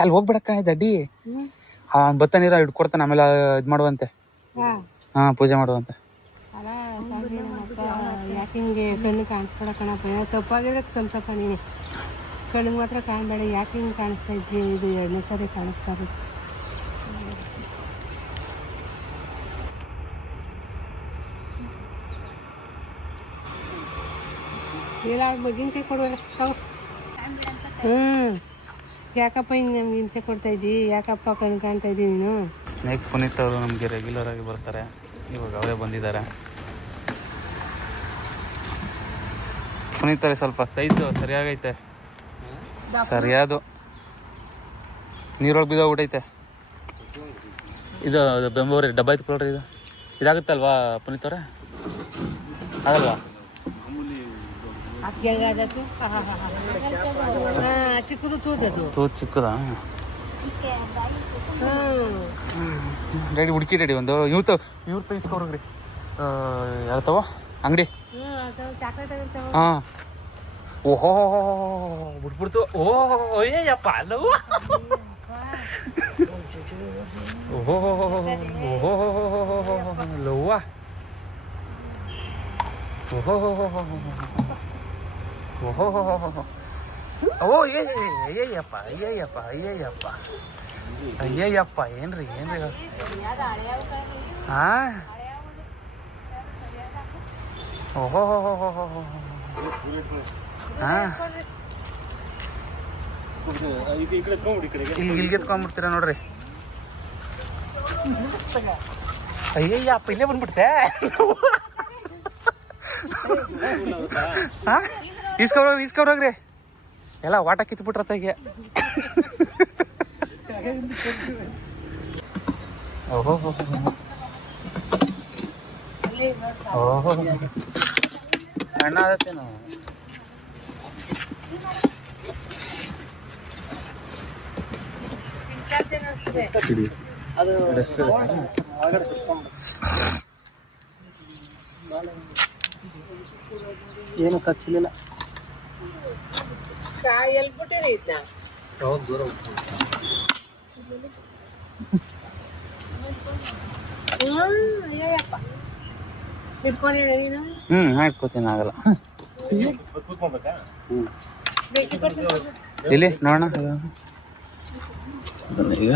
ಅಲ್ಲಿ ಹೋಗ್ಬಿಡಕ್ಕ ದಡ್ಡಿ. ಭತ್ತ ನೀರ ಇಟ್ಕೊಡ್ತಾನೆ, ಆಮೇಲೆ ಇದು ಮಾಡುವಂತೆ. ಹಾ, ಪೂಜೆ ಮಾಡುವಂತೆ. ಯಾಕೆ ಹಿಂಗೆ ಕಣ್ಣು ಕಾಣಿಸ್ಬೇಡ ಕಣಪ್ಪ, ತಪ್ಪಾಗಿದ್ರೆ ಸ್ವಲ್ಪ ನೀನೆ ಕಣ್ಣಿಗೆ ಮಾತ್ರ ಕಾಣಬೇಡ. ಯಾಕೆ ಹಿಂಗೆ ಕಾಣಿಸ್ತಾ ಇದ್ವಿ, ಇದು 2ನೇ ಸಾರಿ ಕಾಣಿಸ್ತಾ ಇರೋದು. ಇಲ್ಲ ಮಗಿನಕಾಯಿ ಕೊಡುವಲ್ಲ. ಯಾಕಪ್ಪ ಹಿಂಗೆ ನಮ್ಗೆ ಹಿಂಸೆ ಕೊಡ್ತಾ ಇದ್ದಿ, ಯಾಕಪ್ಪ ಕಣ್ಣು ಕಾಣ್ತಾ ಇದ್ದಿ ನೀನು? ಸ್ನೇಕ್ ಪುನೀತ್ ಅವರು ನಮಗೆ ರೆಗ್ಯುಲರ್ ಆಗಿ ಬರ್ತಾರೆ, ಇವಾಗ ಅವರೇ ಬಂದಿದ್ದಾರೆ. ಪುನೀತ್ ಅವ್ರಿಗೆ ಸ್ವಲ್ಪ ಸೈಜು ಸರಿಯಾಗೈತೆ, ಸರಿಯಾದು ನೀರೊಳಗೆ ಬಿದ್ದೋಗ್ಬಿಟ್ಟೈತೆ. ಇದು ಬೆಂಬೂರಿ ಡಬ್ಬ ಐತ್ಕೊಳ್ರಿ, ಇದು ಇದಾಗುತ್ತಲ್ವಾ ಪುನೀತ್ ಅವರೇ? ಆಗಲ್ವಾ? ಚಿಕ್ಕದು ತೂತದು ತೂತ್ ಚಿಕ್ಕದಾ? ರೆಡಿ ಹುಡುಕಿ ರೆಡಿ ಒಂದು ಇವ್ರು ತೆಗಿಸ್ಕೊಡ್ರಿ. ಯಾವತ್ತವ ಅಂಗಡಿ? ಹಾಂ. ಓಹೋ ಬಿಟ್ಬಿಡ್ತು. ಓಯ್ಯಪ್ಪ ಅಲ್ಲವ. ಓಹೋ ಓಹೋ ಲವ್ವ. ಓಹೋ ಓಹೋ ಓ ಅಯ್ಯಯ್ಯಪ್ಪ ಅಯ್ಯಯ್ಯಪ್ಪ ಅಯ್ಯಯ್ಯಪ್ಪ ಅಯ್ಯಯ್ಯಪ್ಪ. ಏನ್ರಿ ಹಾಂ. ಓಹೋ ಹಾಂ, ಇಲ್ಲಿಗೆ ಎತ್ಕೊಂಡ್ಬಿಡ್ತೀರ ನೋಡ್ರಿ. ಅಯ್ಯಯ್ಯಪ್ಪ ಇಲ್ಲೇ ಬಂದ್ಬಿಡ್ತೆ. ಹಾಂ, ಈಸ್ಕೊಬ್ರೋಗ್ರಿ ಎಲ್ಲ ವಾಟ ಕಿತ್ಬಿಟ್ರತ್ತಾಗೆ. ಓಹೋ ಓಹೋ ಸಣ್ಣ ಆದತ್ತೇನು? ಏನು ಖರ್ಚಿಲ್ಲ. ಎಲ್ಬಿಟ್ಟಿರಿ ಇದನ್ನ? ದೂರ ಇಟ್ಕೋತೀನಿ, ಆಗಲ್ಲ. ಇಲ್ಲಿ ನೋಡೋಣ ಈಗ